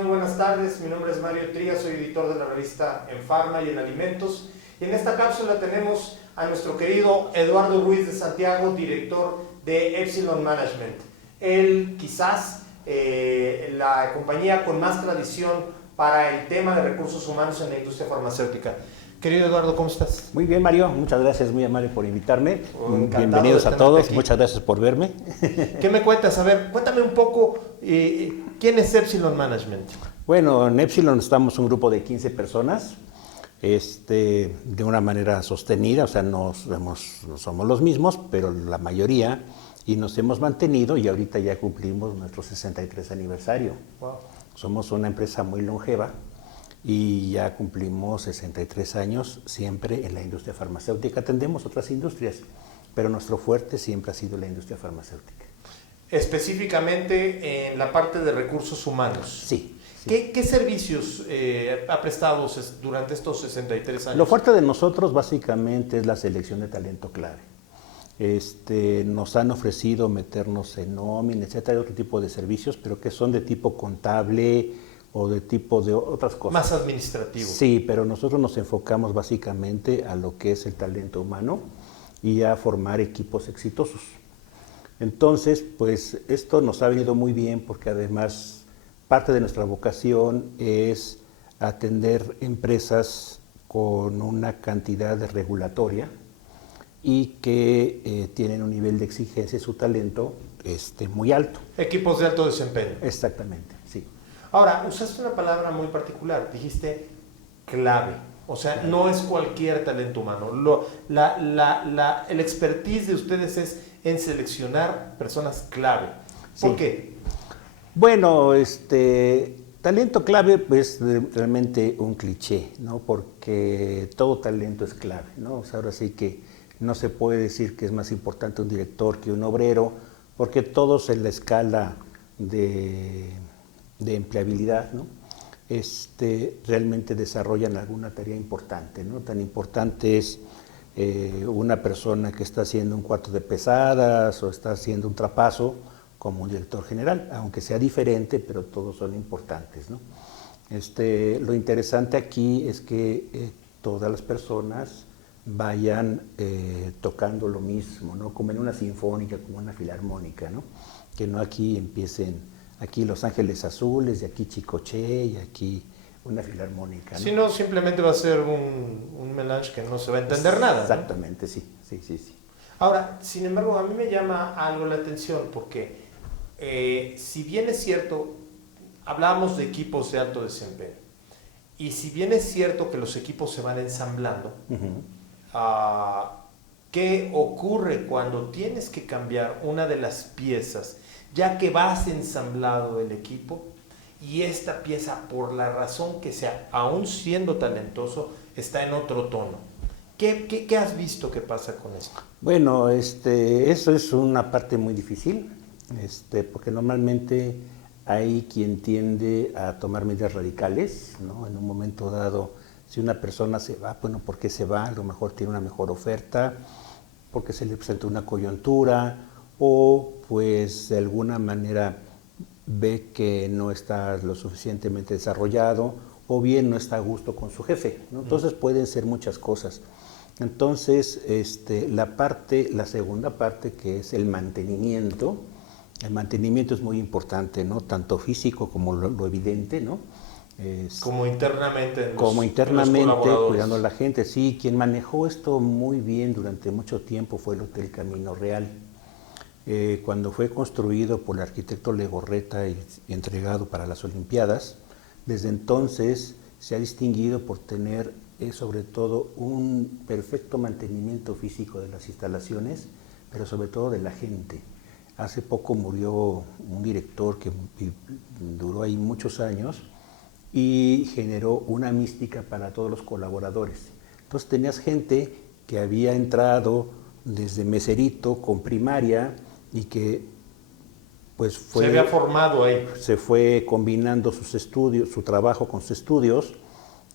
Muy buenas tardes. Mi nombre es Mario Trías, soy editor de la revista En Farma y en Alimentos. Y en esta cápsula tenemos a nuestro querido Eduardo Ruiz de Santiago, director de Epsilon Management. Él quizás la compañía con más tradición para el tema de recursos humanos en la industria farmacéutica. Querido Eduardo, ¿cómo estás? Muy bien, Mario. Muchas gracias, muy amable por invitarme. Bienvenidos a todos. Muchas gracias por verme. ¿Qué me cuentas? A ver, cuéntame un poco, ¿quién es Epsilon Management? Bueno, en Epsilon estamos un grupo de 15 personas, de una manera sostenida, o sea, no somos los mismos, pero la mayoría, y nos hemos mantenido y ahorita ya cumplimos nuestro 63 aniversario. Wow. Somos una empresa muy longeva y ya cumplimos 63 años siempre en la industria farmacéutica. Atendemos otras industrias, pero nuestro fuerte siempre ha sido la industria farmacéutica. Específicamente en la parte de recursos humanos. Sí. ¿Qué servicios ha prestado durante estos 63 años? Lo fuerte de nosotros básicamente es la selección de talento clave. Nos han ofrecido meternos en nómina, etcétera, otro tipo de servicios, pero que son de tipo contable o de tipo de otras cosas. Más administrativo. Sí, pero nosotros nos enfocamos básicamente a lo que es el talento humano y a formar equipos exitosos. Entonces, pues esto nos ha venido muy bien porque además parte de nuestra vocación es atender empresas con una cantidad de regulatoria y que tienen un nivel de exigencia de su talento muy alto. Equipos de alto desempeño. Exactamente, sí. Ahora, usaste una palabra muy particular, dijiste clave. O sea, no es cualquier talento humano. El expertise de ustedes es en seleccionar personas clave. ¿Por qué? Bueno, talento clave es realmente un cliché, ¿no? Porque todo talento es clave, ¿no? O sea, ahora sí que no se puede decir que es más importante un director que un obrero, porque todos en la escala de empleabilidad, ¿no? Realmente desarrollan alguna tarea importante, ¿no? Tan importante es una persona que está haciendo un cuarto de pesadas o está haciendo un trapazo como un director general, aunque sea diferente, pero todos son importantes, ¿no? Lo interesante aquí es que todas las personas vayan tocando lo mismo, ¿no? Como en una sinfónica, como una filarmónica, ¿no? Que no aquí empiecen, aquí Los Ángeles Azules, y aquí Chicoche, y aquí una filarmónica, ¿no? Si no, simplemente va a ser un melange que no se va a entender nada, ¿no? Exactamente, sí. Ahora, sin embargo, a mí me llama algo la atención porque si bien es cierto, hablábamos de equipos de alto desempeño, y si bien es cierto que los equipos se van ensamblando, ¿qué ocurre cuando tienes que cambiar una de las piezas, ya que vas ensamblado el equipo, y esta pieza, por la razón que sea, aún siendo talentoso, está en otro tono? ¿Qué has visto que pasa con esto? Bueno, eso es una parte muy difícil, porque normalmente hay quien tiende a tomar medidas radicales, ¿no? En un momento dado, si una persona se va, bueno, ¿por qué se va? A lo mejor tiene una mejor oferta, porque se le presenta una coyuntura, o pues de alguna manera ve que no está lo suficientemente desarrollado, o bien no está a gusto con su jefe, ¿no? Entonces pueden ser muchas cosas. Entonces, la segunda parte, que es el mantenimiento es muy importante, ¿no? Tanto físico como lo evidente, ¿no? Como internamente. Como internamente, cuidando a la gente. Sí, quien manejó esto muy bien durante mucho tiempo fue el Hotel Camino Real. Cuando fue construido por el arquitecto Legorreta y entregado para las Olimpiadas, desde entonces se ha distinguido por tener sobre todo un perfecto mantenimiento físico de las instalaciones, pero sobre todo de la gente. Hace poco murió un director que duró ahí muchos años y generó una mística para todos los colaboradores. Entonces tenías gente que había entrado desde meserito con primaria y que pues se había formado ahí. Se fue combinando sus estudios, su trabajo con sus estudios,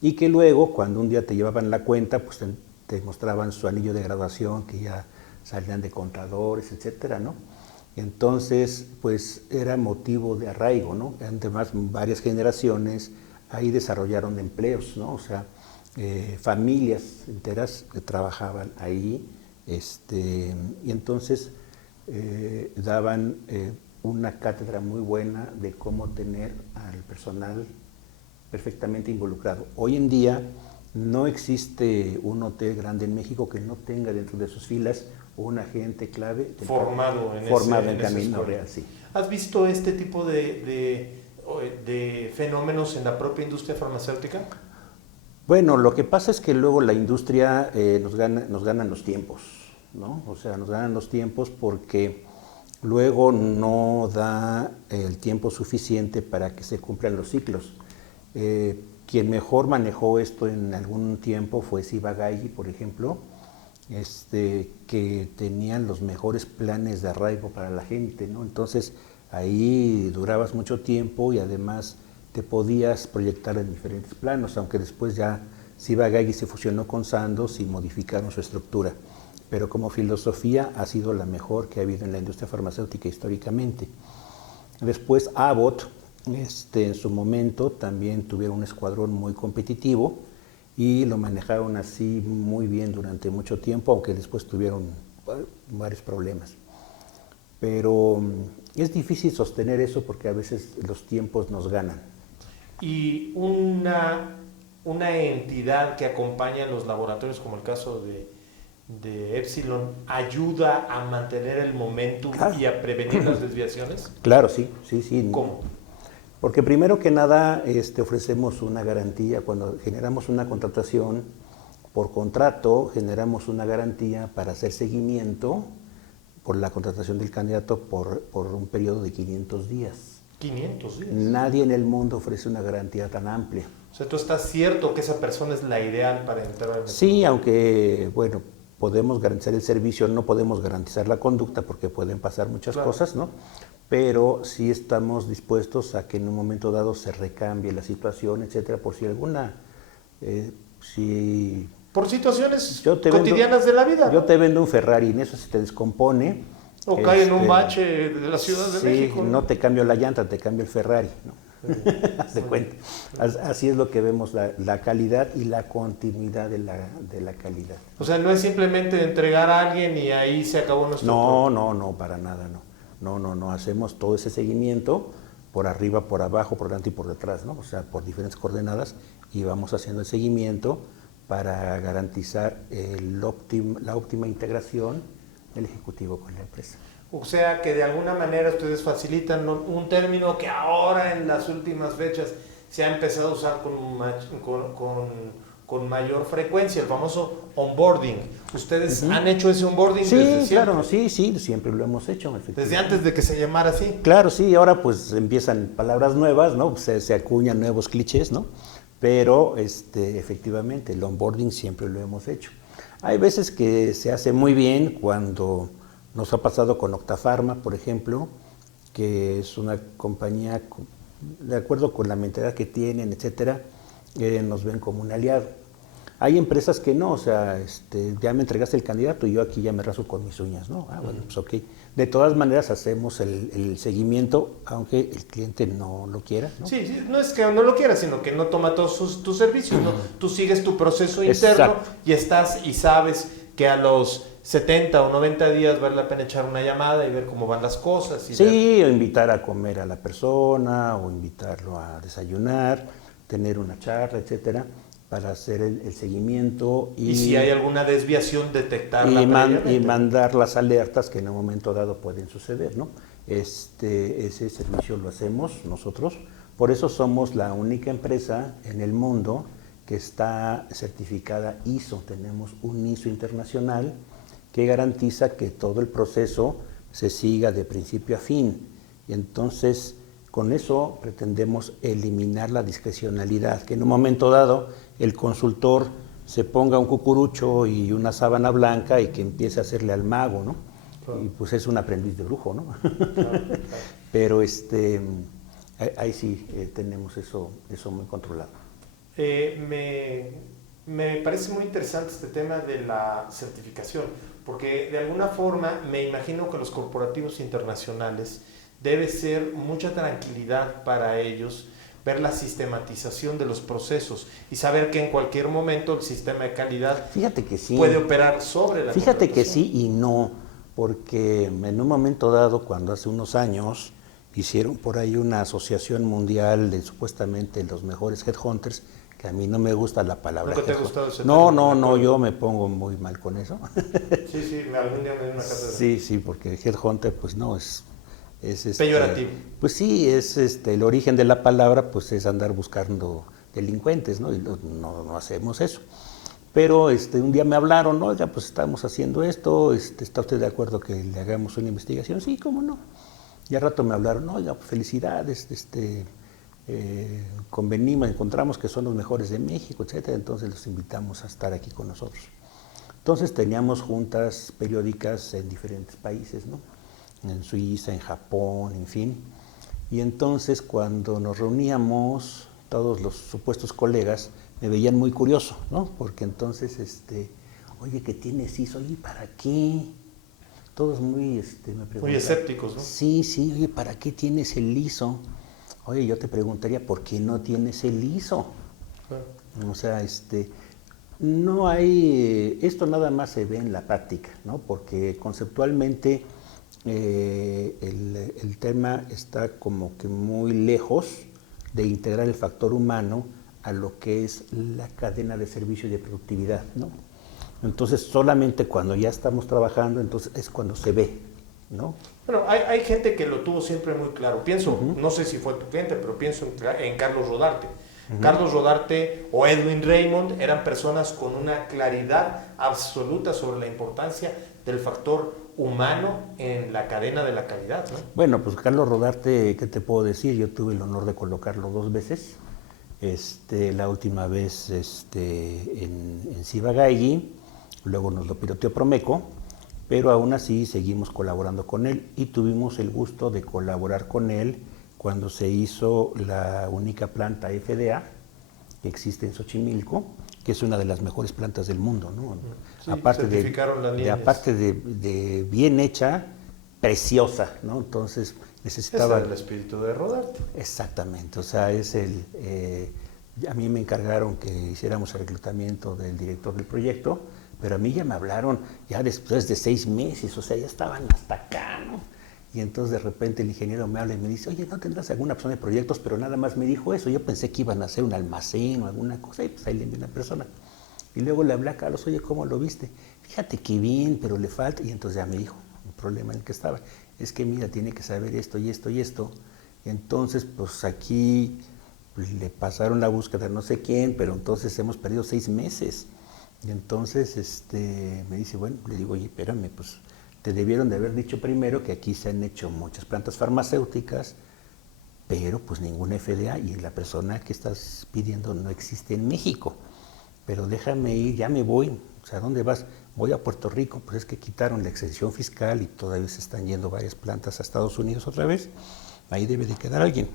y que luego, cuando un día te llevaban la cuenta, pues te mostraban su anillo de graduación, que ya salían de contadores, etcétera, ¿no? Entonces, pues era motivo de arraigo, ¿no? Además, varias generaciones ahí desarrollaron empleos, ¿no? O sea, familias enteras que trabajaban ahí, y entonces daban una cátedra muy buena de cómo tener al personal perfectamente involucrado. Hoy en día no existe un hotel grande en México que no tenga dentro de sus filas un agente clave formado en camino real, sí. ¿Has visto este tipo de fenómenos en la propia industria farmacéutica? Bueno, lo que pasa es que luego la industria nos ganan los tiempos, ¿no? O sea, nos ganan los tiempos porque luego no da el tiempo suficiente para que se cumplan los ciclos. Quien mejor manejó esto en algún tiempo fue Ciba-Geigy, por ejemplo, que tenían los mejores planes de arraigo para la gente, ¿no? Entonces ahí durabas mucho tiempo y además te podías proyectar en diferentes planos, aunque después ya Ciba-Geigy se fusionó con Sandoz y modificaron su estructura. Pero como filosofía ha sido la mejor que ha habido en la industria farmacéutica históricamente. Después Abbott, en su momento también tuvieron un escuadrón muy competitivo y lo manejaron así muy bien durante mucho tiempo, aunque después tuvieron varios problemas. Pero es difícil sostener eso porque a veces los tiempos nos ganan. Y una entidad que acompaña a los laboratorios, como el caso de Epsilon, ¿ayuda a mantener el momentum y a prevenir las desviaciones? Claro, sí. ¿Cómo? Porque primero que nada ofrecemos una garantía. Cuando generamos una contratación por contrato, generamos una garantía para hacer seguimiento por la contratación del candidato por un periodo de 500 días. 500 días. Nadie en el mundo ofrece una garantía tan amplia. O sea, ¿tú estás cierto que esa persona es la ideal para entrar al mercado? Sí, aunque, bueno, podemos garantizar el servicio, no podemos garantizar la conducta porque pueden pasar muchas cosas, ¿no? Pero sí estamos dispuestos a que en un momento dado se recambie la situación, etcétera, por si alguna... por situaciones cotidianas de la vida, ¿no? Yo te vendo un Ferrari, en eso se te descompone. O cae en un bache de la Ciudad de México. Sí, no te cambio la llanta, te cambio el Ferrari, ¿no? Haz de cuenta. Así es lo que vemos, la calidad y la continuidad de la calidad. O sea, no es simplemente entregar a alguien y ahí se acabó nuestro No, para nada, no. No, hacemos todo ese seguimiento por arriba, por abajo, por delante y por detrás, ¿no? O sea, por diferentes coordenadas y vamos haciendo el seguimiento para garantizar la óptima integración del ejecutivo con la empresa. O sea que de alguna manera ustedes facilitan un término que ahora en las últimas fechas se ha empezado a usar con mayor frecuencia, el famoso onboarding. ¿Ustedes han hecho ese onboarding desde siempre? Claro, sí, siempre lo hemos hecho. Desde antes de que se llamara así. Claro, sí, ahora pues empiezan palabras nuevas, ¿no? Se acuñan nuevos clichés, ¿no? Pero efectivamente el onboarding siempre lo hemos hecho. Hay veces que se hace muy bien cuando nos ha pasado con Octafarma, por ejemplo, que es una compañía, de acuerdo con la mentalidad que tienen, etcétera, nos ven como un aliado. Hay empresas que no, o sea, ya me entregaste el candidato y yo aquí ya me raso con mis uñas, ¿no? Bueno, pues ok. De todas maneras hacemos el seguimiento, aunque el cliente no lo quiera, ¿no? Sí, no es que no lo quiera, sino que no toma todos tus servicios, ¿no? Tú sigues tu proceso interno y estás y sabes que a los 70 o 90 días vale la pena echar una llamada y ver cómo van las cosas. O invitar a comer a la persona, o invitarlo a desayunar, tener una charla, etcétera, para hacer el seguimiento. Y si hay alguna desviación, detectarla previamente. Y mandar las alertas que en un momento dado pueden suceder, ¿no? Ese servicio lo hacemos nosotros. Por eso somos la única empresa en el mundo que está certificada ISO. Tenemos un ISO internacional que garantiza que todo el proceso se siga de principio a fin. Y entonces, con eso pretendemos eliminar la discrecionalidad, que en un momento dado el consultor se ponga un cucurucho y una sábana blanca y que empiece a hacerle al mago, ¿no? Claro. Y pues es un aprendiz de brujo, ¿no? Claro. Pero ahí sí tenemos eso muy controlado. Me parece muy interesante este tema de la certificación, porque de alguna forma me imagino que los corporativos internacionales debe ser mucha tranquilidad para ellos ver la sistematización de los procesos y saber que en cualquier momento el sistema de calidad Fíjate que sí. puede operar sobre la Fíjate que contratación. sí y no, porque en un momento dado, cuando hace unos años hicieron por ahí una asociación mundial de supuestamente los mejores headhunters, que a mí no me gusta la palabra ¿Nunca te ha headhunter. gustado ese No, término? no, yo me pongo muy mal con eso. Sí, sí, algún día me dio una cátedra. Sí, porque headhunter pues no es Peyorativo. pues sí, es el origen de la palabra pues es andar buscando delincuentes, ¿no? Y no hacemos eso. Pero un día me hablaron, oiga, pues estamos haciendo esto, ¿está usted de acuerdo que le hagamos una investigación? Sí, cómo no. Y al rato me hablaron, oiga, pues felicidades, convenimos, encontramos que son los mejores de México, etcétera, entonces los invitamos a estar aquí con nosotros. Entonces teníamos juntas periódicas en diferentes países, ¿no? En Suiza, en Japón, en fin. Y entonces cuando nos reuníamos, todos los supuestos colegas me veían muy curioso, ¿no? Porque entonces, oye, ¿qué tienes ISO? Oye, ¿para qué? Todos muy, me preguntan. Muy escépticos, ¿no? Sí, oye, ¿para qué tienes el ISO? Oye, yo te preguntaría, ¿por qué no tienes el ISO? Claro. O sea, no hay, esto nada más se ve en la práctica, ¿no? Porque conceptualmente el tema está como que muy lejos de integrar el factor humano a lo que es la cadena de servicio y de productividad, ¿no? Entonces, solamente cuando ya estamos trabajando, entonces es cuando se ve, ¿no? Bueno, hay gente que lo tuvo siempre muy claro. Pienso, no sé si fue tu cliente, pero pienso en Carlos Rodarte. Carlos Rodarte o Edwin Raymond eran personas con una claridad absoluta sobre la importancia del factor humano en la cadena de la calidad, ¿no? Bueno, pues Carlos Rodarte, ¿qué te puedo decir? Yo tuve el honor de colocarlo 2 veces. La última vez en Ciba-Geigy, luego nos lo piloteó Promeco, pero aún así seguimos colaborando con él y tuvimos el gusto de colaborar con él cuando se hizo la única planta FDA que existe en Xochimilco, que es una de las mejores plantas del mundo, ¿no? Sí, aparte de bien hecha, preciosa, ¿no? Entonces necesitaba... Es el espíritu de Rodarte. Exactamente, o sea, a mí me encargaron que hiciéramos el reclutamiento del director del proyecto, pero a mí ya me hablaron ya después de 6 meses, o sea, ya estaban hasta acá, ¿no? Y entonces de repente el ingeniero me habla y me dice, oye, ¿no tendrás alguna opción de proyectos? Pero nada más me dijo eso, yo pensé que iban a hacer un almacén o alguna cosa, y pues ahí le envié una persona. Y luego le hablé a Carlos, oye, ¿cómo lo viste? Fíjate que bien, pero le falta, y entonces ya me dijo, el problema en el que estaba, es que mira, tiene que saber esto y esto y esto. Y entonces, pues aquí pues, le pasaron la búsqueda a no sé quién, pero entonces hemos perdido 6 meses. Y entonces me dice, bueno, le digo, oye, espérame, pues te debieron de haber dicho primero que aquí se han hecho muchas plantas farmacéuticas, pero pues ninguna FDA y la persona que estás pidiendo no existe en México. Pero déjame ir, ya me voy. O sea, ¿dónde vas? Voy a Puerto Rico, pues es que quitaron la exención fiscal y todavía se están yendo varias plantas a Estados Unidos otra vez. Ahí debe de quedar alguien.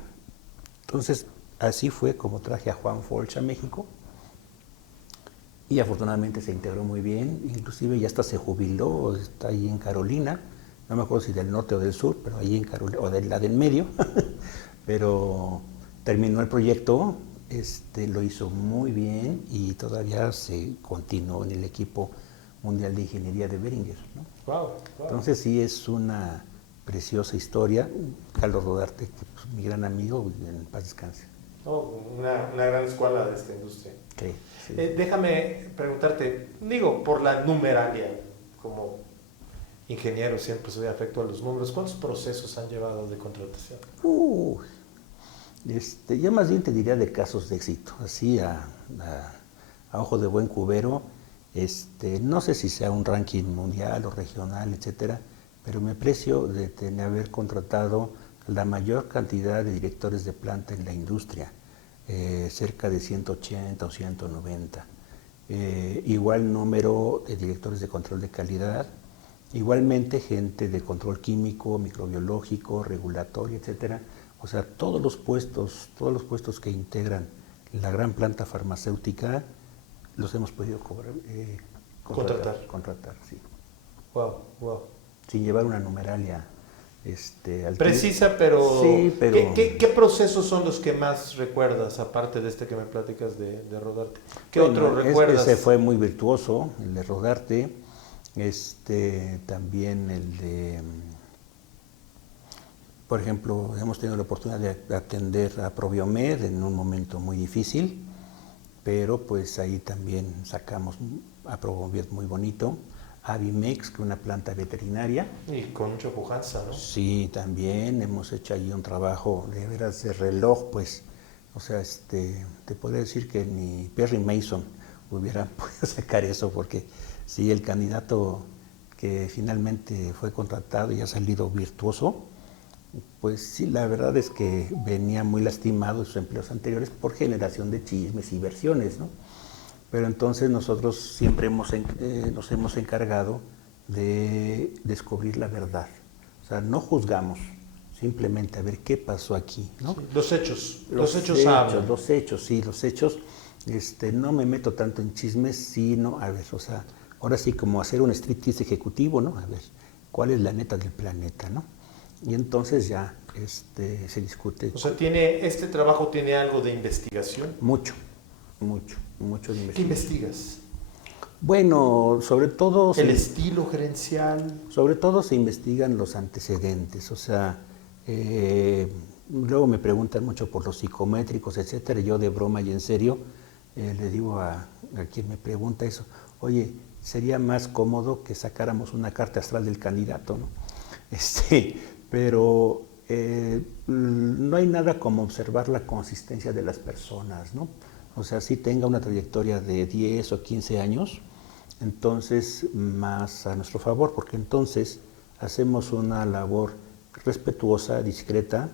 Entonces, así fue como traje a Juan Folch a México. Y afortunadamente se integró muy bien, inclusive ya hasta se jubiló, está ahí en Carolina, no me acuerdo si del norte o del sur, pero ahí en Carolina, o de la del medio, pero terminó el proyecto, lo hizo muy bien y todavía se continuó en el equipo mundial de ingeniería de Beringer, ¿no? Wow. Entonces sí es una preciosa historia. Carlos Rodarte, que, pues, mi gran amigo, en paz descanse. Una gran escuela de esta industria. Sí, sí. Déjame preguntarte, digo, por la numeralia, como ingeniero siempre soy afecto a los números, ¿cuántos procesos han llevado de contratación? Yo más bien te diría de casos de éxito, así a ojo de buen cubero. No sé si sea un ranking mundial o regional, etcétera, pero me precio de haber contratado la mayor cantidad de directores de planta en la industria, cerca de 180 o 190. Igual número de directores de control de calidad, igualmente gente de control químico, microbiológico, regulatorio, etcétera. O sea, todos los puestos que integran la gran planta farmacéutica los hemos podido contratar, sí. Wow, wow. Sin llevar una numeralia precisa, pero, sí, pero ¿qué procesos son los que más recuerdas, aparte de este que me platicas de Rodarte? ¿Qué otro recuerdas? Ese fue muy virtuoso, el de Rodarte, también el de, por ejemplo, hemos tenido la oportunidad de atender a Proviomed en un momento muy difícil, pero pues ahí también sacamos a Proviomed muy bonito. Avimex, que es una planta veterinaria. Y con mucha pujanza, ¿no? Sí, también hemos hecho ahí un trabajo de veras de reloj, pues, o sea, te podría decir que ni Perry Mason hubiera podido sacar eso, porque sí, el candidato que finalmente fue contratado y ha salido virtuoso, pues sí, la verdad es que venía muy lastimado de sus empleos anteriores por generación de chismes y versiones, ¿no? Pero entonces nosotros siempre nos hemos encargado de descubrir la verdad. O sea, no juzgamos, simplemente a ver qué pasó aquí, ¿no? Sí, los hechos hablan. Los hechos, sí, los hechos. No me meto tanto en chismes, sino, a ver, o sea, ahora sí como hacer un striptease ejecutivo, ¿no? A ver, ¿cuál es la neta del planeta, ¿no? Y entonces ya se discute. O sea, este trabajo tiene algo de investigación. Mucho de investigación. ¿Qué investigas? Bueno, sobre todo... ¿El estilo gerencial? Sobre todo se investigan los antecedentes, o sea, luego me preguntan mucho por los psicométricos, etcétera, y yo de broma y en serio le digo a quien me pregunta eso, oye, sería más cómodo que sacáramos una carta astral del candidato, ¿no? Pero no hay nada como observar la consistencia de las personas, ¿no? O sea, si tenga una trayectoria de 10 o 15 años, entonces más a nuestro favor, porque entonces hacemos una labor respetuosa, discreta,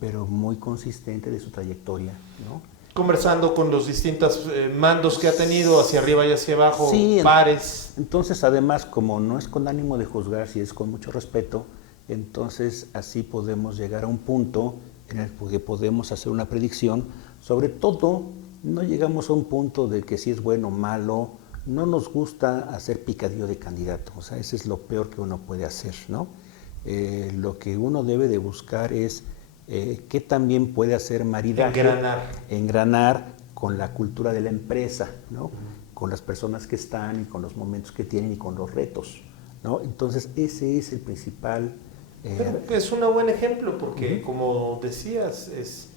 pero muy consistente de su trayectoria, ¿no? Conversando con los distintos mandos que ha tenido, hacia arriba y hacia abajo, sí, pares. Entonces, además, como no es con ánimo de juzgar, si es con mucho respeto, entonces así podemos llegar a un punto en el que podemos hacer una predicción. Sobre todo, no llegamos a un punto de que si es bueno o malo, no nos gusta hacer picadillo de candidato, o sea, ese es lo peor que uno puede hacer, ¿no? Lo que uno debe de buscar es qué también puede hacer maridaje, engranar con la cultura de la empresa, ¿no? Con las personas que están y con los momentos que tienen y con los retos, ¿no? Entonces, ese es el principal... Pero es un buen ejemplo porque, como decías, es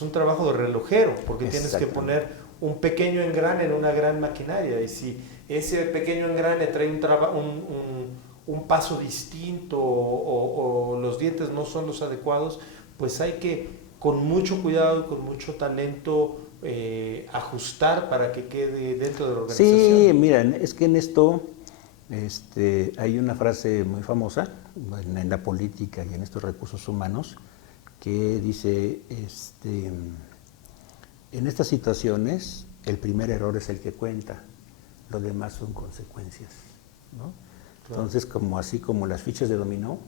un trabajo de relojero, porque tienes que poner un pequeño engrane en una gran maquinaria, y si ese pequeño engrane trae un paso distinto o los dientes no son los adecuados, pues hay que, con mucho cuidado y con mucho talento, ajustar para que quede dentro de la organización. Sí, mira, es que en esto hay una frase muy famosa en la política y en estos recursos humanos que dice, en estas situaciones el primer error es el que cuenta, lo demás son consecuencias, ¿no? Claro. Entonces, así como las fichas de dominó,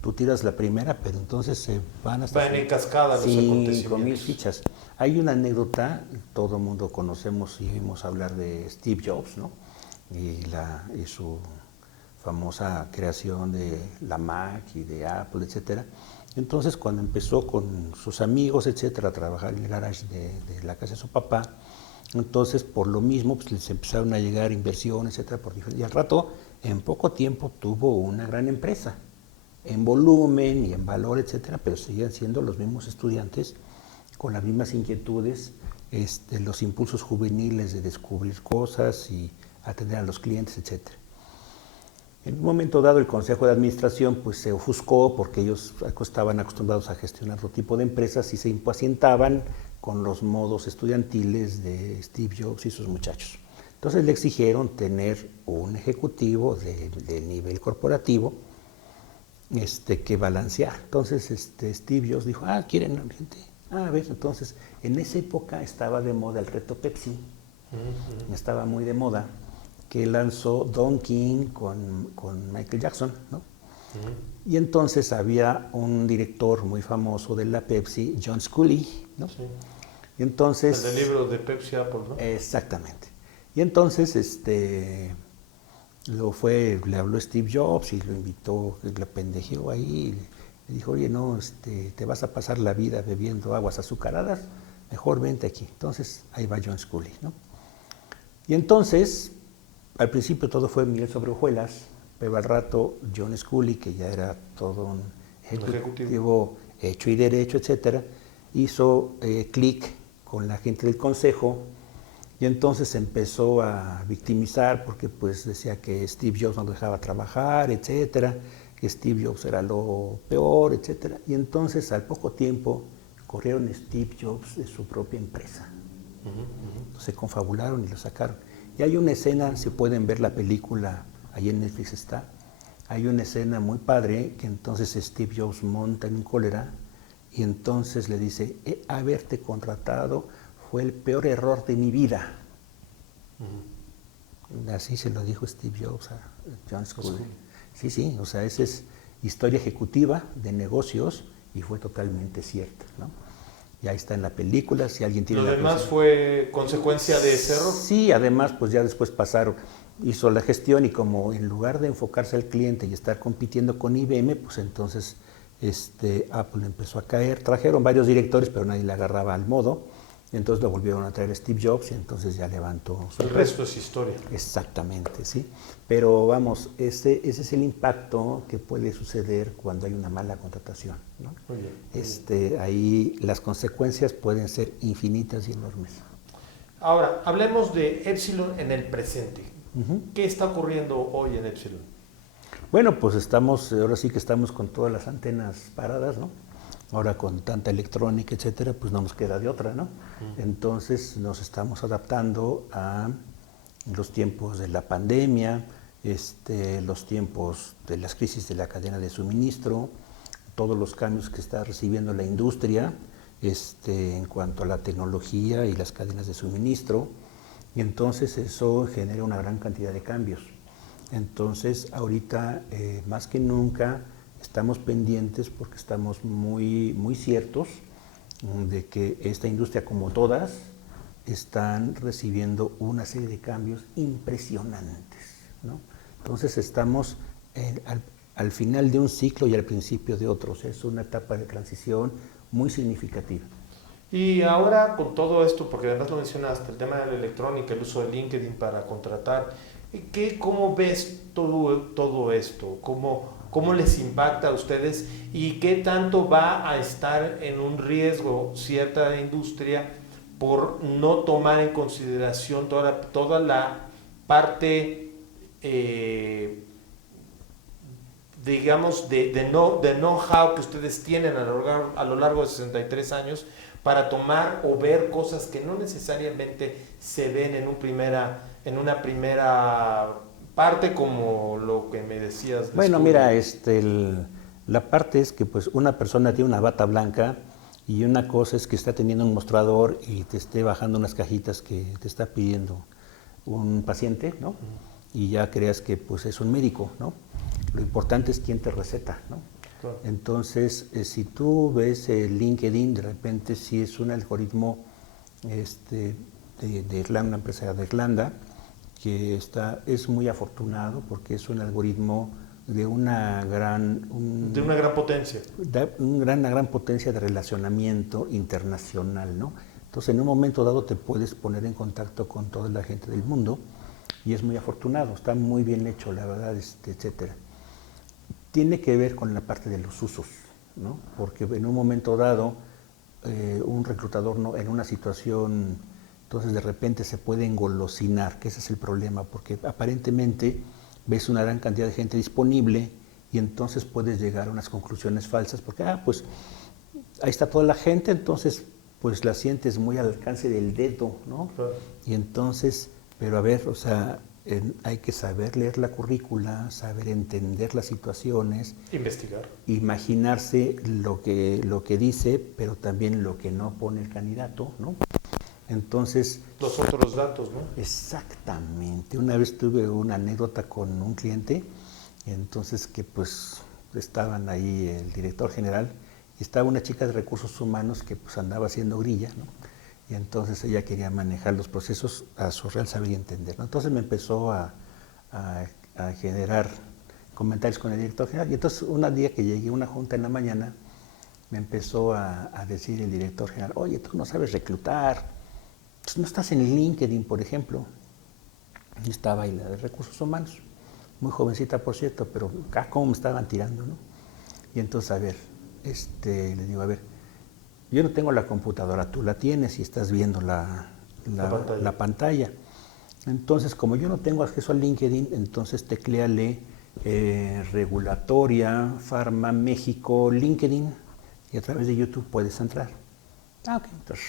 tú tiras la primera, pero entonces se van hasta... Van en cascada los acontecimientos. Con 1000 fichas. Hay una anécdota, todo el mundo conocemos y oímos hablar de Steve Jobs, ¿no? Y su famosa creación de la Mac y de Apple, etcétera. Entonces, cuando empezó con sus amigos, etcétera, a trabajar en el garage de la casa de su papá, entonces, por lo mismo, pues les empezaron a llegar inversiones, etcétera, y al rato, en poco tiempo, tuvo una gran empresa, en volumen y en valor, etcétera, pero seguían siendo los mismos estudiantes, con las mismas inquietudes, los impulsos juveniles de descubrir cosas y atender a los clientes, etcétera. En un momento dado, el Consejo de Administración pues, se ofuscó porque ellos estaban acostumbrados a gestionar otro tipo de empresas y se impacientaban con los modos estudiantiles de Steve Jobs y sus muchachos. Entonces le exigieron tener un ejecutivo de nivel corporativo que balancear. Entonces Steve Jobs dijo, ¿quieren gente? A ver, entonces en esa época estaba de moda el reto Pepsi, estaba muy de moda, que lanzó Don King con Michael Jackson, ¿no? Y entonces había un director muy famoso de la Pepsi, John Sculley, ¿no? Sí. Y entonces... El del libro de Pepsi Apple, ¿no? Exactamente. Y entonces, le habló Steve Jobs y lo invitó, lo pendejeó ahí, le dijo, oye, no, te vas a pasar la vida bebiendo aguas azucaradas, mejor vente aquí. Entonces, ahí va John Sculley, ¿no? Y entonces, al principio todo fue miel sobre hojuelas, pero al rato John Sculley, que ya era todo un ejecutivo hecho y derecho, etcétera, hizo clic con la gente del consejo y entonces empezó a victimizar porque pues decía que Steve Jobs no lo dejaba trabajar, etcétera, que Steve Jobs era lo peor, etcétera. Y entonces al poco tiempo corrieron Steve Jobs de su propia empresa. Se confabularon y lo sacaron. Y hay una escena, si pueden ver la película, ahí en Netflix está, hay una escena muy padre que entonces Steve Jobs monta en cólera y entonces le dice, haberte contratado fue el peor error de mi vida. Así se lo dijo Steve Jobs a John Sculley. Sí, o sea, esa es historia ejecutiva de negocios y fue totalmente cierta, ¿no? Y ahí está en la película, si alguien tiene... ¿Lo demás fue consecuencia de ese error? Sí, además, pues ya después hizo la gestión y como en lugar de enfocarse al cliente y estar compitiendo con IBM, pues entonces Apple empezó a caer. Trajeron varios directores, pero nadie le agarraba al modo. Entonces lo volvieron a traer Steve Jobs y entonces ya levantó su... El resto es historia. Exactamente, sí. Pero vamos, ese es el impacto que puede suceder cuando hay una mala contratación, ¿no? Muy bien. Ahí las consecuencias pueden ser infinitas y enormes. Ahora, hablemos de Epsilon en el presente. ¿Qué está ocurriendo hoy en Epsilon? Bueno, pues ahora sí que estamos con todas las antenas paradas, ¿no? Ahora con tanta electrónica, etcétera, pues no nos queda de otra, ¿no? Entonces nos estamos adaptando a los tiempos de la pandemia, los tiempos de las crisis de la cadena de suministro, todos los cambios que está recibiendo la industria en cuanto a la tecnología y las cadenas de suministro. Y entonces eso genera una gran cantidad de cambios. Entonces ahorita más que nunca estamos pendientes porque estamos muy, muy ciertos de que esta industria, como todas, están recibiendo una serie de cambios impresionantes, ¿no? Entonces estamos al final de un ciclo y al principio de otro. O sea, es una etapa de transición muy significativa. Y ahora con todo esto, porque además lo mencionaste, el tema de la electrónica, el uso de LinkedIn para contratar, ¿cómo ves todo esto? ¿Cómo les impacta a ustedes y qué tanto va a estar en un riesgo cierta industria por no tomar en consideración toda la parte, digamos, de know-how que ustedes tienen a lo largo de 63 años para tomar o ver cosas que no necesariamente se ven en una primera parte, como lo que me decías? Bueno, mira, la parte es que pues una persona tiene una bata blanca y una cosa es que está teniendo un mostrador y te esté bajando unas cajitas que te está pidiendo un paciente, ¿no? Y ya creas que pues es un médico, ¿no? Lo importante es quién te receta, ¿no? Claro. Entonces, si tú ves LinkedIn, de repente sí es un algoritmo de Irlanda, una empresa de Irlanda, que es muy afortunado porque es un algoritmo de una gran potencia. Una gran potencia de relacionamiento internacional, ¿no? Entonces, en un momento dado te puedes poner en contacto con toda la gente del mundo y es muy afortunado, está muy bien hecho, la verdad, etcétera. Tiene que ver con la parte de los usos, ¿no? Porque en un momento dado, un reclutador en una situación, entonces de repente se puede engolosinar, que ese es el problema, porque aparentemente ves una gran cantidad de gente disponible y entonces puedes llegar a unas conclusiones falsas, porque, pues ahí está toda la gente, entonces pues la sientes muy al alcance del dedo, ¿no? Claro. Y entonces, pero a ver, o sea, hay que saber leer la currícula, saber entender las situaciones. Investigar. Imaginarse lo que dice, pero también lo que no pone el candidato, ¿no? Entonces... Los otros datos, ¿no? Exactamente. Una vez tuve una anécdota con un cliente, entonces que pues estaban ahí el director general y estaba una chica de recursos humanos que pues andaba haciendo grilla, ¿no? Y entonces ella quería manejar los procesos a su real saber y entender, ¿no? Entonces me empezó a generar comentarios con el director general. Y entonces un día que llegué a una junta en la mañana, me empezó a decir el director general, oye, tú no sabes reclutar, no estás en LinkedIn, por ejemplo. Y estaba ahí la de recursos humanos, muy jovencita, por cierto, pero cómo me estaban tirando, ¿no? Y entonces, a ver, le digo, a ver, yo no tengo la computadora, tú la tienes y estás viendo la pantalla. Entonces, como yo no tengo acceso a LinkedIn, entonces tecléale Regulatoria, Pharma México, LinkedIn, y a través de YouTube puedes entrar. Ok, entonces,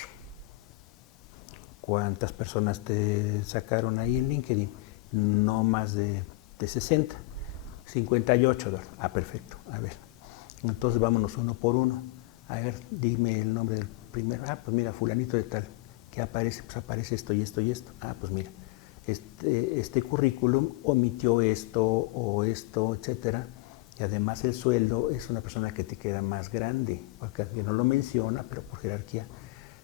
¿cuántas personas te sacaron ahí en LinkedIn? No más de 60. 58, perfecto, a ver. Entonces vámonos uno por uno. A ver, dime el nombre del primero. Pues mira, fulanito de tal. ¿Qué aparece? Pues aparece esto y esto y esto. Pues mira, este currículum omitió esto o esto, etcétera. Y además el sueldo es una persona que te queda más grande, porque no lo menciona, pero por jerarquía.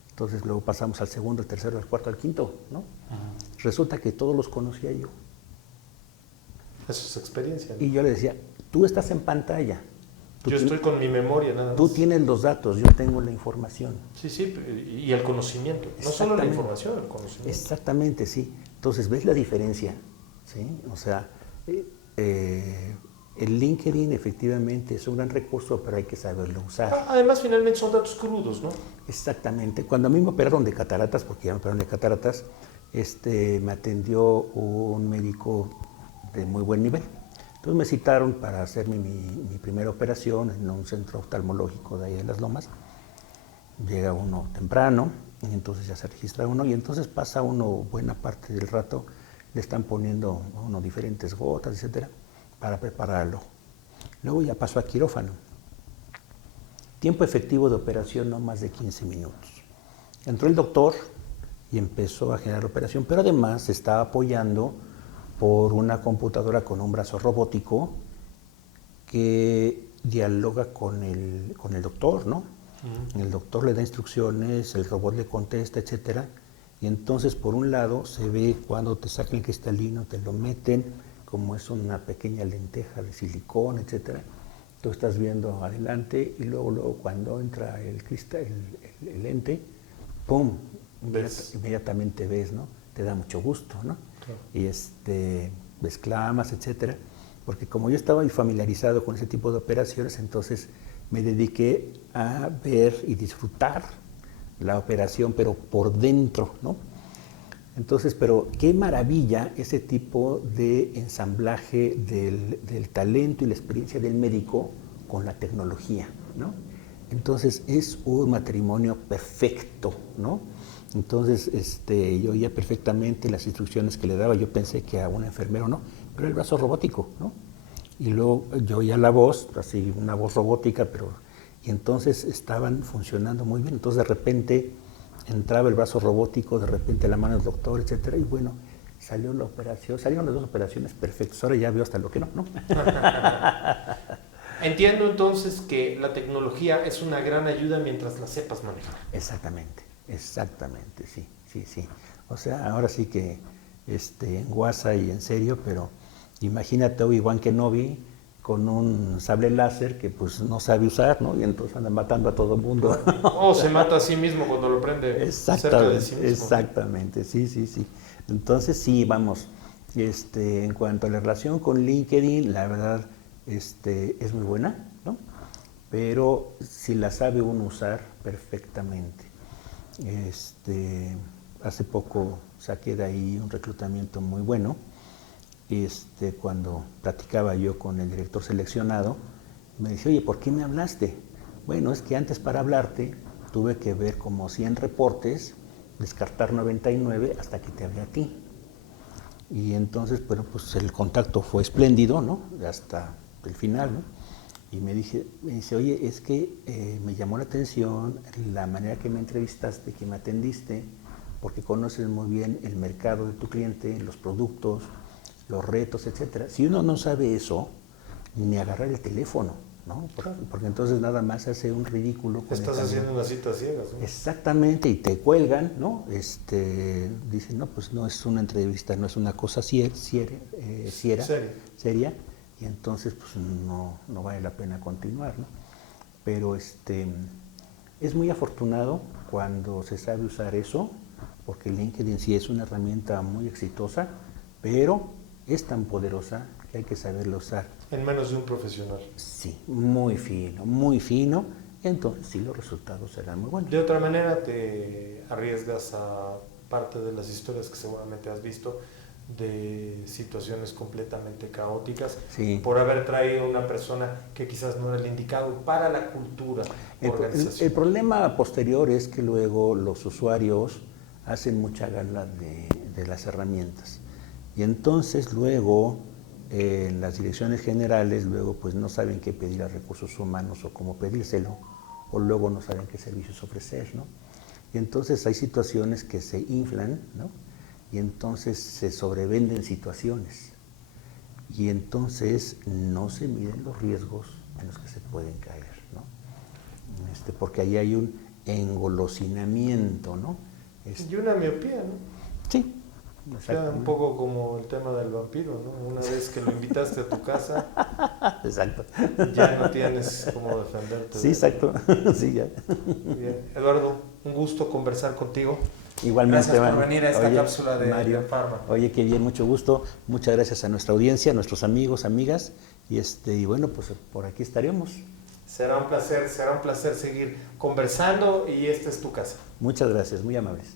Entonces luego pasamos al segundo, al tercero, al cuarto, al quinto, ¿no? Resulta que todos los conocía yo. Eso es experiencia, ¿no? Y yo le decía, tú estás en pantalla. Yo estoy con mi memoria nada más. Tú tienes los datos, yo tengo la información. Sí, y el conocimiento. No solo la información, el conocimiento. Exactamente, sí. Entonces, ¿ves la diferencia? ¿Sí? O sea, el LinkedIn efectivamente es un gran recurso, pero hay que saberlo usar. Además, finalmente son datos crudos, ¿no? Exactamente. Cuando a mí me operaron de cataratas, porque ya me operaron de cataratas, me atendió un médico de muy buen nivel. Entonces me citaron para hacerme mi primera operación en un centro oftalmológico de ahí de Las Lomas. Llega uno temprano, y entonces ya se registra uno, y entonces pasa uno buena parte del rato, le están poniendo a uno diferentes gotas, etcétera, para prepararlo. Luego ya pasó a quirófano. Tiempo efectivo de operación no más de 15 minutos. Entró el doctor y empezó a generar operación, pero además se estaba apoyando por una computadora con un brazo robótico que dialoga con el doctor, ¿no? El doctor le da instrucciones, el robot le contesta, etcétera. Y entonces, por un lado, se ve cuando te sacan el cristalino, te lo meten, como es una pequeña lenteja de silicón, etcétera. Tú estás viendo adelante y luego cuando entra el cristal, el lente, ¡pum! Inmediatamente ves, ¿no? Te da mucho gusto, ¿no? Claro. Y exclamas, etcétera, porque como yo estaba familiarizado con ese tipo de operaciones, entonces me dediqué a ver y disfrutar la operación, pero por dentro, ¿no? Entonces, pero qué maravilla ese tipo de ensamblaje del talento y la experiencia del médico con la tecnología, ¿no? Entonces es un matrimonio perfecto, ¿no? Entonces, yo oía perfectamente las instrucciones que le daba. Yo pensé que a un enfermero no, pero el brazo robótico, ¿no? Y luego yo oía la voz, así una voz robótica, y entonces estaban funcionando muy bien. Entonces de repente entraba el brazo robótico, de repente la mano del doctor, etcétera, y bueno, salió la operación, salieron las dos operaciones perfectas. Ahora ya veo hasta lo que no, ¿no? Entiendo entonces que la tecnología es una gran ayuda mientras la sepas manejar. Exactamente, sí. O sea, ahora sí que en guasa y en serio, pero imagínate a Obi-Wan Kenobi con un sable láser que pues no sabe usar, ¿no? Y entonces anda matando a todo el mundo. O se mata a sí mismo cuando lo prende cerca de sí mismo. Exactamente, sí. Entonces sí, vamos, en cuanto a la relación con LinkedIn, la verdad, es muy buena, ¿no? Pero si la sabe uno usar perfectamente. Hace poco saqué de ahí un reclutamiento muy bueno. Cuando platicaba yo con el director seleccionado, me dice, oye, ¿por qué me hablaste? Bueno, es que antes para hablarte tuve que ver como 100 reportes, descartar 99 hasta que te hablé a ti. Y entonces, bueno, pues el contacto fue espléndido, ¿no? Hasta el final, ¿no? Y me dice, oye, es que me llamó la atención la manera que me entrevistaste, que me atendiste, porque conoces muy bien el mercado de tu cliente, los productos, los retos, etcétera. Si uno no sabe eso, ni agarrar el teléfono, ¿no? Porque entonces nada más hace un ridículo. Estás haciendo una cita ciegas, ¿no? Exactamente, y te cuelgan, ¿no? Dicen, no, pues no es una entrevista, no es una cosa seria, y entonces pues no vale la pena continuar, ¿no? Pero es muy afortunado cuando se sabe usar eso, porque LinkedIn sí es una herramienta muy exitosa, pero es tan poderosa que hay que saberla usar. En manos de un profesional. Sí, muy fino, entonces sí los resultados serán muy buenos. De otra manera te arriesgas a parte de las historias que seguramente has visto, de situaciones completamente caóticas, Sí. por haber traído una persona que quizás no era el indicado para la cultura organizacional. El problema posterior es que luego los usuarios hacen mucha gala de las herramientas, y entonces luego en las direcciones generales luego pues no saben qué pedir a recursos humanos o cómo pedírselo, o luego no saben qué servicios ofrecer, ¿no? Y entonces hay situaciones que se inflan, ¿no? Y entonces se sobrevenden situaciones, y entonces no se miden los riesgos en los que se pueden caer, ¿no? Porque ahí hay un engolosinamiento, ¿no? Y una miopía, ¿no? Sí. O sea, un poco como el tema del vampiro, ¿no? Una vez que lo invitaste a tu casa, exacto, ya no tienes cómo defenderte. Sí, exacto. Sí, ya. Bien. Eduardo, un gusto conversar contigo. Igualmente, gracias por venir a esta cápsula de Mario, Pharma. Oye, qué bien, mucho gusto. Muchas gracias a nuestra audiencia, a nuestros amigos, amigas. Y bueno, pues por aquí estaremos. Será un placer seguir conversando, y esta es tu casa. Muchas gracias, muy amables.